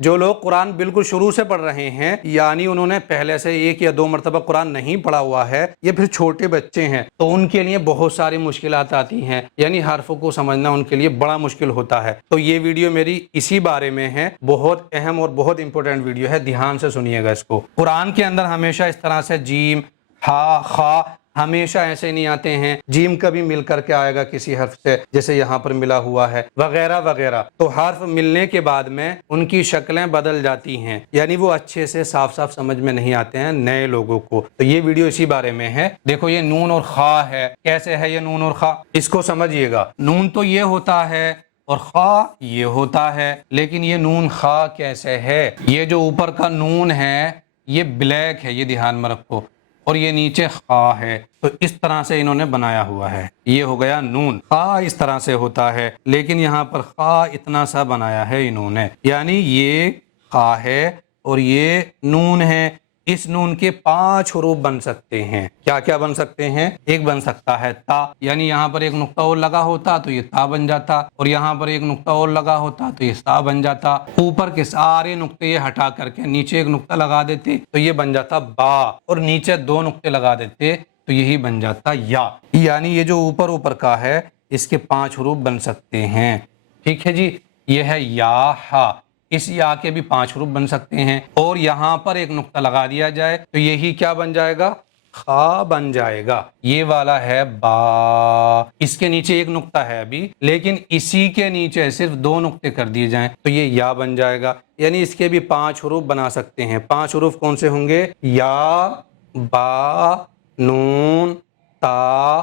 جو لوگ قرآن بالکل شروع سے پڑھ رہے ہیں، یعنی انہوں نے پہلے سے 1 یا 2 مرتبہ قرآن نہیں پڑھا ہوا ہے، یہ پھر چھوٹے بچے ہیں، تو ان کے لیے بہت ساری مشکلات آتی ہیں، یعنی حرفوں کو سمجھنا ان کے لیے بڑا مشکل ہوتا ہے۔ تو یہ ویڈیو میری اسی بارے میں ہے، بہت اہم اور بہت امپورٹنٹ ویڈیو ہے، دھیان سے سنیے گا اس کو۔ قرآن کے اندر ہمیشہ اس طرح سے جیم، ہا، خا ہمیشہ ایسے نہیں آتے ہیں، جیم کبھی مل کر کے آئے گا کسی حرف سے، جیسے یہاں پر ملا ہوا ہے، وغیرہ وغیرہ۔ تو حرف ملنے کے بعد میں ان کی شکلیں بدل جاتی ہیں، یعنی وہ اچھے سے صاف صاف سمجھ میں نہیں آتے ہیں نئے لوگوں کو۔ تو یہ ویڈیو اسی بارے میں ہے۔ دیکھو یہ نون اور خا ہے، کیسے ہے یہ نون اور خا، اس کو سمجھیے گا۔ نون تو یہ ہوتا ہے اور خا یہ ہوتا ہے، لیکن یہ نون خا کیسے ہے؟ یہ جو اوپر کا نون ہے یہ بلیک ہے، یہ دھیان میں رکھو، اور یہ نیچے خا ہے، تو اس طرح سے انہوں نے بنایا ہوا ہے۔ یہ ہو گیا نون۔ خا اس طرح سے ہوتا ہے، لیکن یہاں پر خا اتنا سا بنایا ہے انہوں نے، یعنی یہ خا ہے اور یہ نون ہے۔ اس نون کے 5 حروف بن سکتے ہیں۔ کیا کیا بن سکتے ہیں؟ ایک بن سکتا ہے تا، یعنی یہاں پر ایک نقطہ اور لگا ہوتا تو یہ تا بن جاتا، اور یہاں پر ایک نقطہ اور لگا ہوتا تو یہ سا بن جاتا۔ اوپر کے سارے نقطے یہ ہٹا کر کے نیچے ایک نقطہ لگا دیتے تو یہ بن جاتا با، اور نیچے 2 نقطے لگا دیتے تو یہی بن جاتا یا۔ یعنی یہ جو اوپر کا ہے اس کے 5 حروف بن سکتے ہیں۔ ٹھیک ہے جی، یہ ہے یا ہا، اس یا کے بھی 5 حروف بن سکتے ہیں، اور یہاں پر ایک نقطہ لگا دیا جائے تو یہی کیا بن جائے گا؟ خا بن جائے گا۔ یہ والا ہے با، اس کے نیچے ایک نقطہ ہے ابھی، لیکن اسی کے نیچے صرف 2 نقطے کر دیے جائیں تو یہ یا بن جائے گا۔ یعنی اس کے بھی 5 حروف بنا سکتے ہیں۔ 5 حروف کون سے ہوں گے؟ یا، با، نون، تا،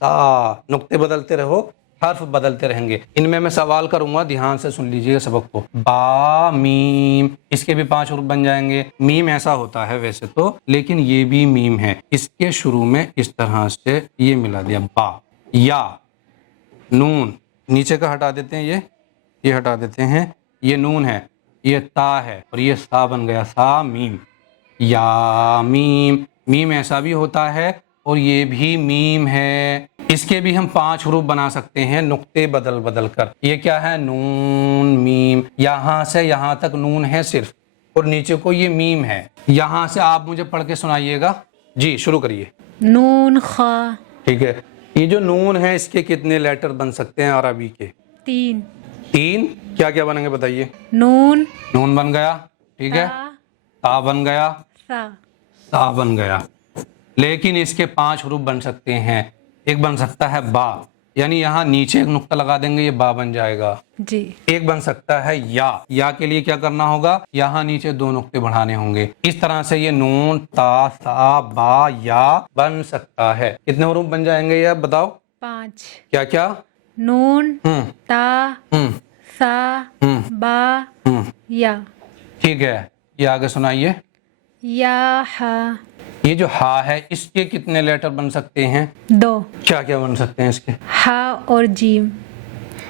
سا۔ نقطے بدلتے رہو، حرف بدلتے رہیں گے۔ ان میں سوال کروں گا، دھیان سے سن لیجئے سبق کو۔ با، میم، اس کے بھی 5 حروف بن جائیں گے۔ میم ایسا ہوتا ہے ویسے تو، لیکن یہ بھی میم ہے، اس کے شروع میں اس طرح سے یہ ملا دیا با۔ یا، نون، نیچے کا ہٹا دیتے ہیں، یہ ہٹا دیتے ہیں، یہ نون ہے، یہ تا ہے، اور یہ سا بن گیا، سا میم۔ یا میم، میم ایسا بھی ہوتا ہے اور یہ بھی میم ہے۔ اس کے بھی ہم 5 حروف بنا سکتے ہیں نقطے بدل بدل کر۔ یہ کیا ہے؟ نون میم، یہاں سے یہاں تک نون ہے صرف، اور نیچے کو یہ میم ہے۔ یہاں سے آپ مجھے پڑھ کے سنائیے گا جی، شروع کریے۔ نون خا۔ ٹھیک ہے، یہ جو نون ہے اس کے کتنے لیٹر بن سکتے ہیں عربی کے؟ 3۔ 3۔ کیا کیا بنیں گے بتائیے؟ نون، نون بن گیا، ٹھیک ہے، تا بن گیا، سا۔ تا بن گیا، لیکن اس کے 5 حروف بن سکتے ہیں۔ ایک بن سکتا ہے با، یعنی یہاں نیچے ایک نقطہ لگا دیں گے یہ با بن جائے گا۔ جی۔ ایک بن سکتا ہے یا کے لیے کیا کرنا ہوگا؟ یہاں نیچے 2 نقطے بڑھانے ہوں گے۔ اس طرح سے یہ نون، تا، سا، با، یا بن سکتا ہے۔ کتنے حروف بن جائیں گے یہ آپ بتاؤ؟ 5۔ کیا کیا؟ نون، تا، ہم سا، با، یا۔ ٹھیک ہے، یہ آگے سنائیے۔ یا ہا۔ یہ جو ہا ہے اس کے کتنے لیٹر بن سکتے ہیں؟ 2۔ کیا کیا بن سکتے ہیں اس کے؟ ہا اور جیم۔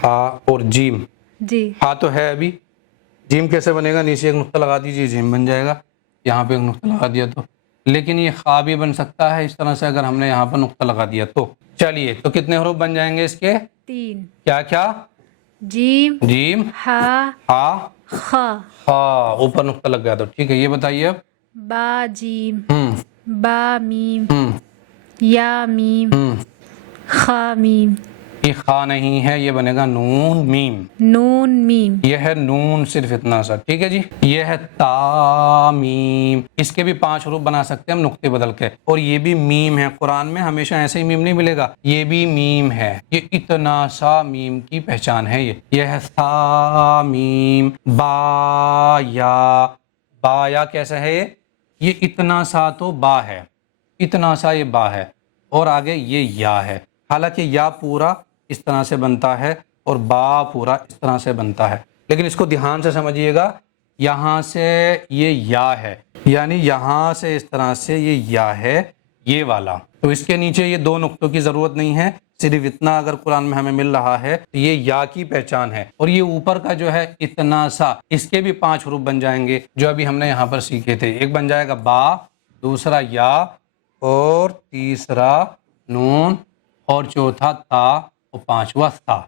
ہا اور جیم۔ جی۔ ہا تو ہے ابھی، جیم کیسے بنے گا؟ نیچے ایک نقطہ لگا دیجیے، جیم بن جائے گا، یہاں پہ ایک نقطہ لگا دیا تو۔ لیکن یہ خا بھی بن سکتا ہے اس طرح سے، اگر ہم نے یہاں پر نقطہ لگا دیا تو۔ چلیے، تو کتنے حروف بن جائیں گے اس کے؟ 3۔ کیا کیا؟ جیم، جیم، ہا، ہا، خا۔ خا، اوپر نقطہ لگ گیا تو ٹھیک ہے۔ یہ بتائیے اب۔ با جیم، با میم، یا میم، خا میم۔ یہ خا نہیں ہے، یہ بنے گا نون میم۔ نون میم۔ یہ ہے نون، صرف اتنا سا، ٹھیک ہے جی۔ یہ ہے تا میم، اس کے بھی 5 حروف بنا سکتے ہیں ہم نقطے بدل کے، اور یہ بھی میم ہے۔ قرآن میں ہمیشہ ایسے ہی میم نہیں ملے گا، یہ بھی میم ہے۔ یہ اتنا سا میم کی پہچان ہے۔ یہ ہے سا میم، با یا۔ با یا کیسا ہے؟ یہ اتنا سا تو با ہے، اتنا سا یہ با ہے، اور آگے یہ یا ہے۔ حالانکہ یا پورا اس طرح سے بنتا ہے اور با پورا اس طرح سے بنتا ہے، لیکن اس کو دھیان سے سمجھیے گا۔ یہاں سے یہ یا ہے، یعنی یہاں سے اس طرح سے یہ یا ہے، یہ والا، تو اس کے نیچے یہ 2 نقطوں کی ضرورت نہیں ہے، صرف اتنا اگر قرآن میں ہمیں مل رہا ہے تو یہ یا کی پہچان ہے۔ اور یہ اوپر کا جو ہے اتنا سا، اس کے بھی 5 حروف بن جائیں گے جو ابھی ہم نے یہاں پر سیکھے تھے۔ ایک بن جائے گا با، دوسرا یا، اور تیسرا نون، اور چوتھا تا، اور 5واں سا۔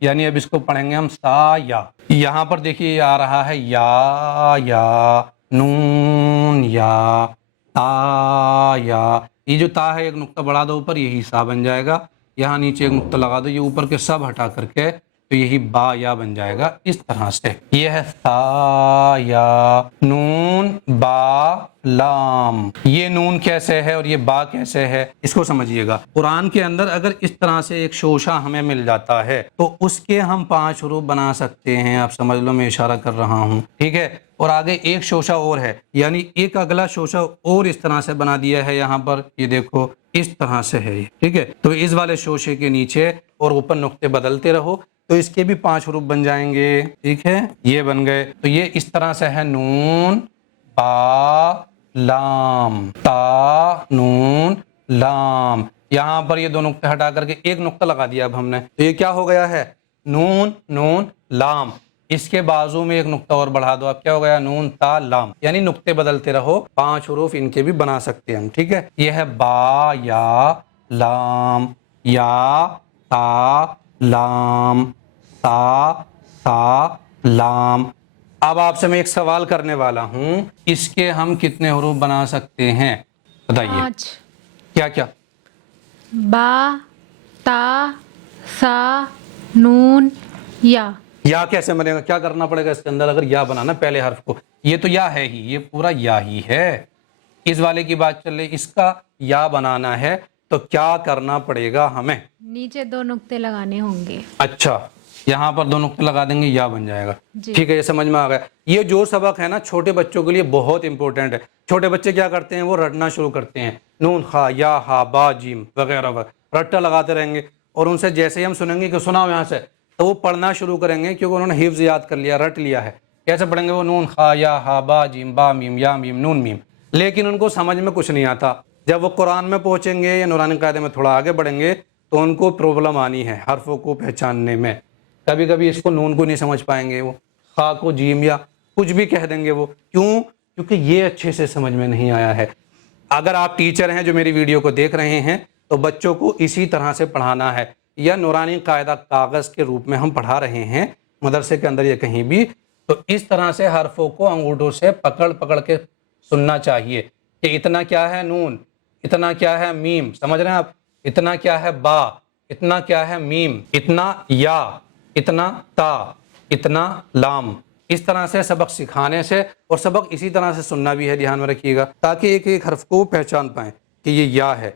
یعنی اب اس کو پڑھیں گے ہم سا یا. یہاں پر دیکھیے یہ آ رہا ہے یا نون یا تا یا. یہ جو تا ہے ایک نقطہ بڑھا دو اوپر, یہی سا بن جائے گا. یہاں نیچے ایک نقطہ لگا دو, یہ اوپر کے سب ہٹا کر کے تو یہی با یا بن جائے گا اس طرح سے. یہ ہے سا یا نون با لام. یہ نون کیسے ہے اور یہ با کیسے ہے اس کو سمجھیے گا. قرآن کے اندر اگر اس طرح سے ایک شوشہ ہمیں مل جاتا ہے تو اس کے ہم 5 حروف بنا سکتے ہیں. آپ سمجھ لو میں اشارہ کر رہا ہوں, ٹھیک ہے. اور آگے ایک شوشہ اور ہے, یعنی ایک اگلا شوشہ اور اس طرح سے بنا دیا ہے. یہاں پر یہ دیکھو اس طرح سے ہے یہ, ٹھیک ہے. تو اس والے شوشے کے نیچے اور اوپر نقطے بدلتے رہو تو اس کے بھی 5 حروف بن جائیں گے, ٹھیک ہے. یہ بن گئے. تو یہ اس طرح سے ہے نون با لام, تا نون لام. یہاں پر یہ 2 نقطے ہٹا کر کے ایک نقطہ لگا دیا اب ہم نے, تو یہ کیا ہو گیا ہے نون نون لام. اس کے بازو میں ایک نقطہ اور بڑھا دو, اب کیا ہو گیا نون تا لام. یعنی نقطے بدلتے رہو, 5 حروف ان کے بھی بنا سکتے ہیں ہم, ٹھیک ہے. یہ ہے با یا لام یا تا لام تا سا لام. اب آپ سے میں ایک سوال کرنے والا ہوں, اس کے ہم کتنے حروف بنا سکتے ہیں بتائیے. 5. کیا کیا؟ با تا سا نون یا. یا کیسے بنے گا؟ کیا کرنا پڑے گا اس کے اندر اگر یا بنانا پہلے حرف کو؟ یہ تو یا ہے ہی, یہ پورا یا ہی ہے. اس والے کی بات چل رہی, اس کا یا بنانا ہے تو کیا کرنا پڑے گا ہمیں؟ نیچے 2 نقطے لگانے ہوں گے. اچھا, یہاں پر 2 نقطے لگا دیں گے, یا بن جائے گا. جی. ٹھیک ہے, یہ سمجھ میں آ گیا. یہ جو سبق ہے نا چھوٹے بچوں کے لیے بہت امپورٹنٹ ہے. چھوٹے بچے کیا کرتے ہیں, وہ رٹنا شروع کرتے ہیں, نون خا یا ہا با جیم وغیرہ وغیرہ رٹا لگاتے رہیں گے. اور ان سے جیسے ہی ہم سنیں گے کہ سناؤ یہاں سے, تو وہ پڑھنا شروع کریں گے کیونکہ انہوں نے حفظ یاد کر لیا, رٹ لیا ہے. کیسے پڑھیں گے وہ نون خا یا ہا با جیم با میم یا میم نون میم. لیکن ان کو سمجھ میں کچھ نہیں آتا. جب وہ قرآن میں پہنچیں گے یا نورانی قاعدے میں تھوڑا آگے بڑھیں گے تو ان کو پرابلم آنی ہے حرفوں کو پہچاننے میں. کبھی کبھی اس کو نون کو نہیں سمجھ پائیں گے, وہ خا کو جیم یا کچھ بھی کہہ دیں گے وہ. کیوں؟ کیونکہ یہ اچھے سے سمجھ میں نہیں آیا ہے. اگر آپ ٹیچر ہیں جو میری ویڈیو کو دیکھ رہے ہیں تو بچوں کو اسی طرح سے پڑھانا ہے, یا نورانی قاعدہ کاغذ کے روپ میں ہم پڑھا رہے ہیں مدرسے کے اندر یا کہیں بھی, تو اس طرح سے حرفوں کو انگوٹھوں سے پکڑ پکڑ کے سننا چاہیے کہ اتنا کیا ہے نون, اتنا کیا ہے میم, سمجھ رہے ہیں آپ, اتنا کیا ہے با, اتنا کیا ہے میم, اتنا یا, اتنا تا, اتنا لام. اس طرح سے سبق سکھانے سے, اور سبق اسی طرح سے سننا بھی ہے, دھیان میں رکھیے گا, تاکہ ایک ایک حرف کو پہچان پائیں کہ یہ یا ہے,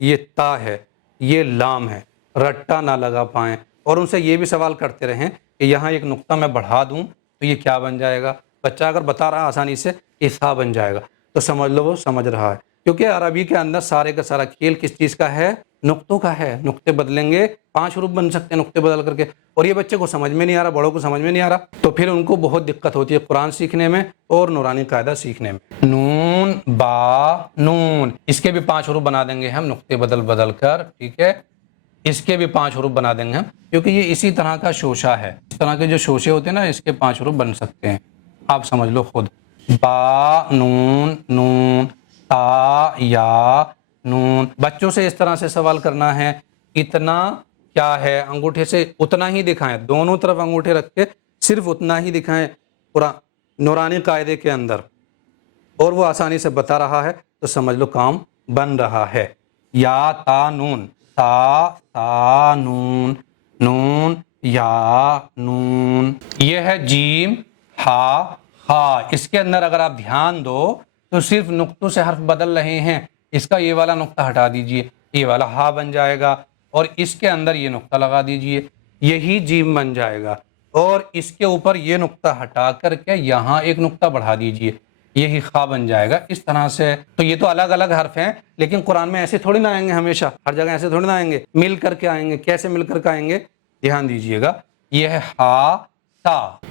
یہ تا ہے, یہ لام ہے, رٹا نہ لگا پائیں. اور ان سے یہ بھی سوال کرتے رہیں کہ یہاں ایک نقطہ میں بڑھا دوں تو یہ کیا بن جائے گا. بچہ اگر بتا رہا آسانی سے یہ سا بن جائے گا تو سمجھ لو وہ سمجھ رہا ہے. کیونکہ عربی کے اندر سارے کا سارا کھیل کس چیز کا ہے, نقطوں کا ہے. نقطے بدلیں گے 5 حروف بن سکتے ہیں نقطے بدل کر کے, اور یہ بچے کو سمجھ میں نہیں آ رہا, بڑوں کو سمجھ میں نہیں آ رہا, تو پھر ان کو بہت دقت ہوتی ہے قرآن سیکھنے میں اور نورانی قاعدہ سیکھنے میں. نون با نون, اس کے بھی 5 حروف بنا دیں گے ہم نقطے بدل بدل کر, ٹھیک ہے. اس کے بھی 5 حروف بنا دیں گے ہم, کیونکہ یہ اسی طرح کا شوشہ ہے. اس طرح کے جو شوشے ہوتے ہیں نا, اس کے 5 حروف بن سکتے ہیں, آپ سمجھ لو خود. با نون نون, تا یا نون. بچوں سے اس طرح سے سوال کرنا ہے, اتنا کیا ہے, انگوٹھے سے اتنا ہی دکھائیں, دونوں طرف انگوٹھے رکھ کے صرف اتنا ہی دکھائیں قرآن نورانی قاعدے کے اندر, اور وہ آسانی سے بتا رہا ہے تو سمجھ لو کام بن رہا ہے. یا تا نون, تا تا نون, نون یا نون. یہ ہے جیم ہا ہا. اس کے اندر اگر آپ دھیان دو تو صرف نقطوں سے حرف بدل رہے ہیں. اس کا یہ والا نقطہ ہٹا دیجئے, یہ والا ہا بن جائے گا, اور اس کے اندر یہ نقطہ لگا دیجئے, یہی جیم بن جائے گا. اور اس کے اوپر یہ نقطہ ہٹا کر کے یہاں ایک نقطہ بڑھا دیجئے, یہی خا بن جائے گا. اس طرح سے تو یہ تو الگ الگ حرف ہیں, لیکن قرآن میں ایسے تھوڑی نہ آئیں گے, ہمیشہ ہر جگہ ایسے تھوڑی نہ آئیں گے, مل کر کے آئیں گے. کیسے مل کر کے آئیں گے, دھیان دیجئے گا. یہ ہے ہا تا,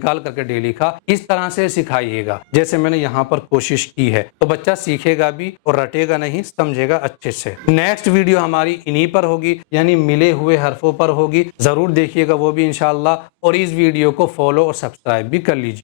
نکال کر کے ڈیلی کا اس طرح سے سکھائیے گا جیسے میں نے یہاں پر کوشش کی ہے، تو بچہ سیکھے گا بھی اور رٹے گا نہیں، سمجھے گا اچھے سے۔ نیکسٹ ویڈیو ہماری انہی پر ہوگی، یعنی ملے ہوئے حرفوں پر ہوگی، ضرور دیکھیے گا وہ بھی انشاءاللہ، اور اس ویڈیو کو فالو اور سبسکرائب بھی کر لیجیے۔